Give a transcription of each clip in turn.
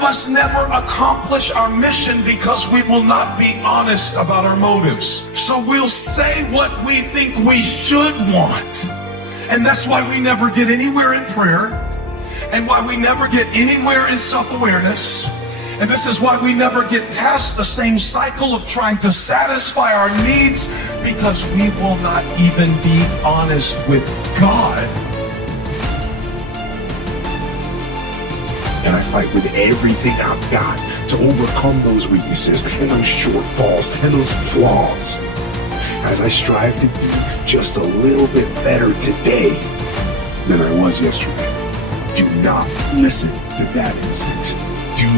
of us never accomplish our mission because we will not be honest about our motives. So we'll say what we think we should want. And that's why we never get anywhere in prayer, and why we never get anywhere in self-awareness. And this is why we never get past the same cycle of trying to satisfy our needs, because we will not even be honest with God. And I fight with everything I've got to overcome those weaknesses and those shortfalls and those flaws, as I strive to be just a little bit better today than I was yesterday. Do not listen to that instinct. Do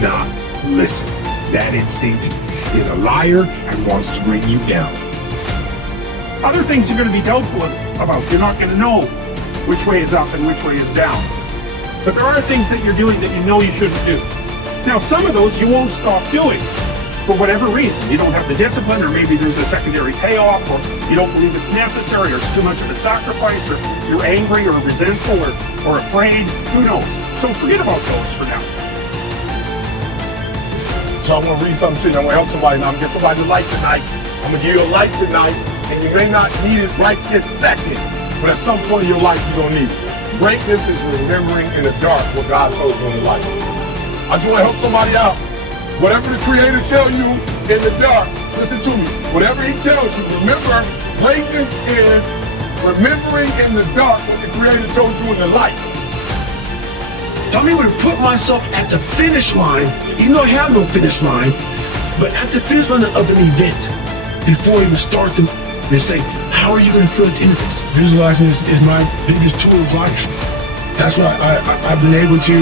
not listen. That instinct is a liar and wants to bring you down. Other things you're going to be doubtful about. You're not going to know which way is up and which way is down. But there are things that you're doing that you know you shouldn't do. Now, some of those you won't stop doing for whatever reason. You don't have the discipline, or maybe there's a secondary payoff, or you don't believe it's necessary, or it's too much of a sacrifice, or you're angry or resentful or afraid. Who knows? So forget about those for now. So I'm going to read something to you. I'm going to help somebody now. I'm going to get somebody to light tonight. I'm going to give you a light tonight, and you may not need it right this second, but at some point in your life you're going to need it. Greatness is remembering in the dark what God told you in the light. I just want to help somebody out. Whatever the Creator tells you in the dark, listen to me. Whatever He tells you, remember, greatness is remembering in the dark what the Creator told you in the light. I'm able to put myself at the finish line, even though I have no finish line, but at the finish line of an event before I even start them. They say, how are you going to feel at the end of this? Visualizing is my biggest tool of life. That's why I've been able to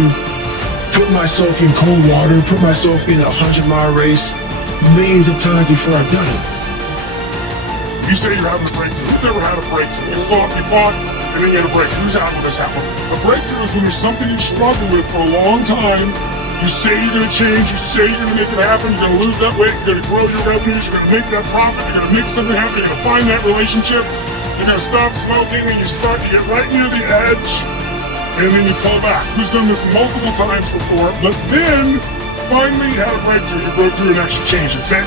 put myself in cold water, put myself in a 100-mile race millions of times before I've done it. You say you're having a breakthrough. Who's never had a breakthrough? You fought, and then you had a breakthrough. Who's having this happen? A breakthrough is when there's something you struggle with for a long time. You say you're going to change, you say you're going to make it happen, you're going to lose that weight, you're going to grow your revenues, you're going to make that profit, you're going to make something happen, you're going to find that relationship, you're going to stop smoking, and you get right near the edge, and then you pull back. Who's done this multiple times before? But then, finally, you had a breakthrough, you broke through and actually changed it. Say,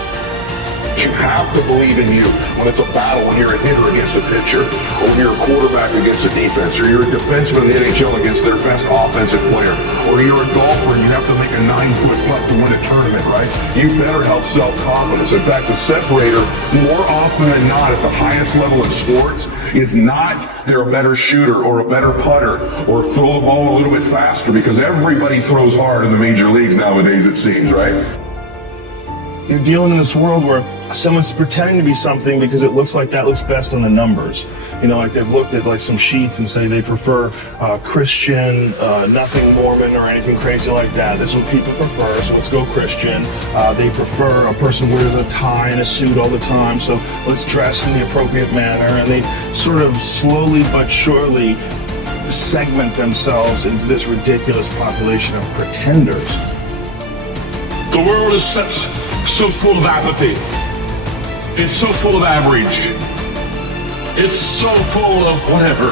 You have to believe in you when it's a battle, when you're a hitter against a pitcher, or when you're a quarterback against a defense, or you're a defenseman in the NHL against their best offensive player, or you're a golfer and you have to make a 9-foot putt to win a tournament, right? You better have self-confidence. In fact, the separator, more often than not, at the highest level in sports, is not they're a better shooter or a better putter or throw the ball a little bit faster, because everybody throws hard in the major leagues nowadays, it seems, right? You're dealing in this world where someone's pretending to be something because it looks like that looks best on the numbers. You know, like they've looked at like some sheets and say they prefer Christian, nothing Mormon or anything crazy like that. That's what people prefer, so let's go Christian. They prefer a person wears a tie and a suit all the time, so let's dress in the appropriate manner. And they sort of slowly but surely segment themselves into this ridiculous population of pretenders. The world is so full of apathy. It's so full of average. It's so full of whatever.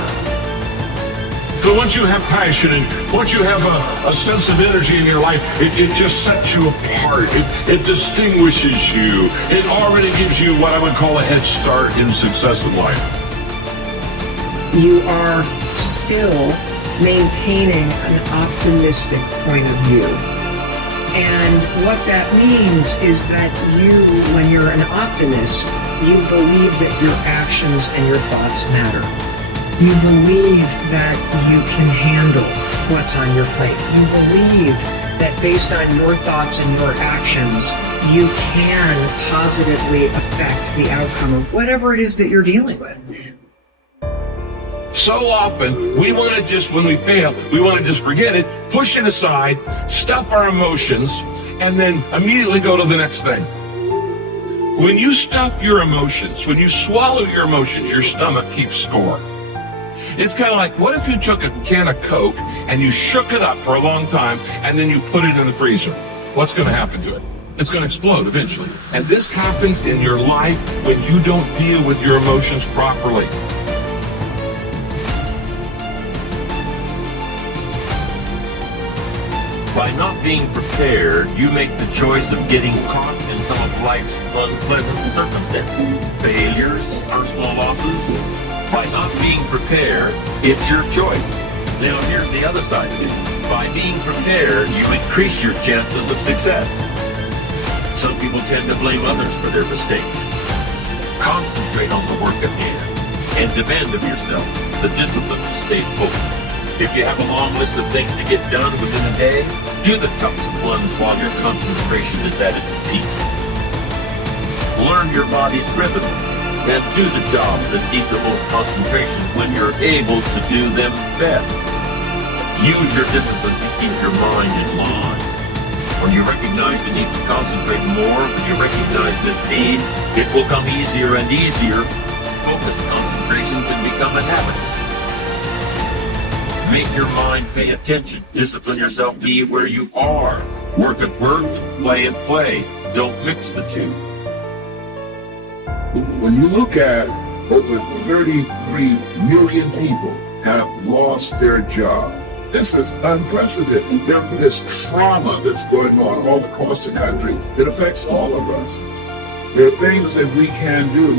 So once you have passion and once you have a sense of energy in your life, it just sets you apart. It distinguishes you. It already gives you what I would call a head start in success in life. You are still maintaining an optimistic point of view. And what that means is that you, when you're an optimist, you believe that your actions and your thoughts matter. You believe that you can handle what's on your plate. You believe that based on your thoughts and your actions, you can positively affect the outcome of whatever it is that you're dealing with. So often, we want to just, when we fail, we want to just forget it, push it aside, stuff our emotions, and then immediately go to the next thing. When you stuff your emotions, when you swallow your emotions, your stomach keeps score. It's kind of like, what if you took a can of Coke and you shook it up for a long time and then you put it in the freezer? What's going to happen to it? It's going to explode eventually. And this happens in your life when you don't deal with your emotions properly. By By not being prepared, you make the choice of getting caught in some of life's unpleasant circumstances, failures, personal losses. By not being prepared, it's your choice. Now here's the other side of it. By being prepared, you increase your chances of success. Some people tend to blame others for their mistakes. Concentrate on the work at hand and demand of yourself the discipline to stay focused. If you have a long list of things to get done within a day, do the toughest ones while your concentration is at its peak. Learn your body's rhythm and do the jobs that need the most concentration when you're able to do them best. Use your discipline to keep your mind in line. When you recognize the need to concentrate more, when you recognize this need, it will come easier and easier. Focused concentration can become a habit. Make your mind pay attention. Discipline yourself, be where you are. Work at work, play at play. Don't mix the two. When you look at over 33 million people have lost their job, this is unprecedented. There's trauma that's going on all across the country that affects all of us. There are things that we can do